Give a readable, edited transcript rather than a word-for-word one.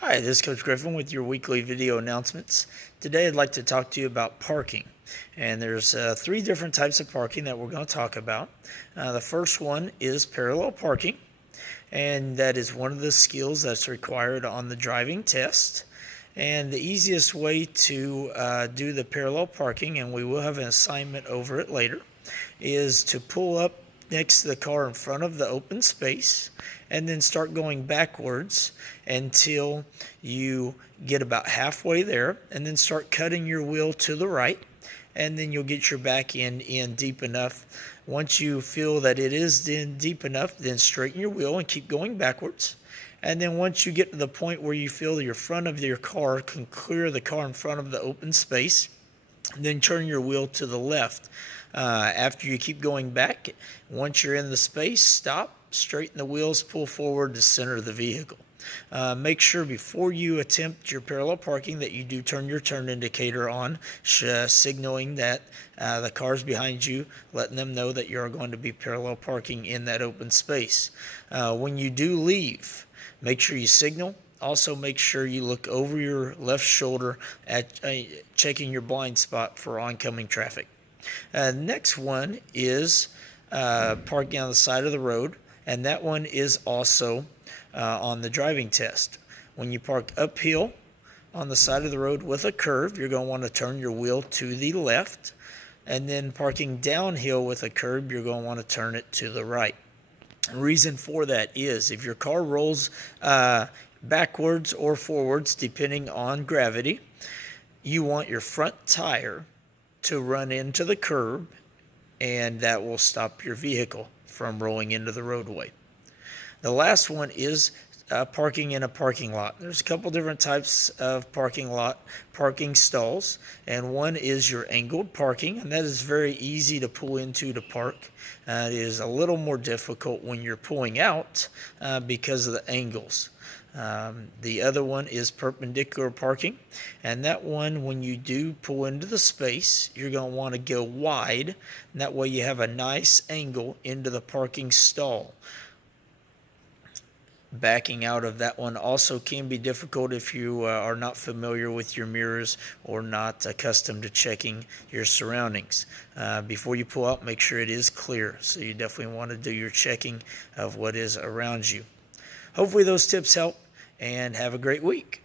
Hi, this is Coach Griffin with your weekly video announcements. Today I'd like to talk to you about parking. And there's three different types of parking that we're going to talk about. The first one is parallel parking, and that is one of the skills that's required on the driving test. And the easiest way to do the parallel parking, and we will have an assignment over it later, is to pull up next to the car in front of the open space and then start going backwards until you get about halfway there, and then start cutting your wheel to the right, and then you'll get your back end in deep enough. Once you feel that it is in deep enough, then straighten your wheel and keep going backwards. And then once you get to the point where you feel your front of your car can clear the car in front of the open space, then turn your wheel to the left. After you keep going back, once you're in the space, stop, straighten the wheels, pull forward to center the vehicle. Make sure before you attempt your parallel parking that you do turn your turn indicator on, signaling that the cars behind you, letting them know that you're going to be parallel parking in that open space. When you do leave, make sure you signal. Also, make sure you look over your left shoulder at checking your blind spot for oncoming traffic. Next one is parking on the side of the road, and that one is also on the driving test. When you park uphill on the side of the road with a curve, you're going to want to turn your wheel to the left, and then parking downhill with a curb, you're going to want to turn it to the right. The reason for that is if your car rolls backwards or forwards depending on gravity, you want your front tire to run into the curb, and that will stop your vehicle from rolling into the roadway. The last one is parking in a parking lot. There's a couple different types of parking stalls, and one is your angled parking, and that is very easy to pull into to park. It is a little more difficult when you're pulling out because of the angles. The other one is perpendicular parking, and that one, when you do pull into the space, you're going to want to go wide, and that way you have a nice angle into the parking stall. Backing out of that one also can be difficult if you are not familiar with your mirrors or not accustomed to checking your surroundings. Before you pull out, make sure it is clear, so you definitely want to do your checking of what is around you. Hopefully those tips help, and have a great week.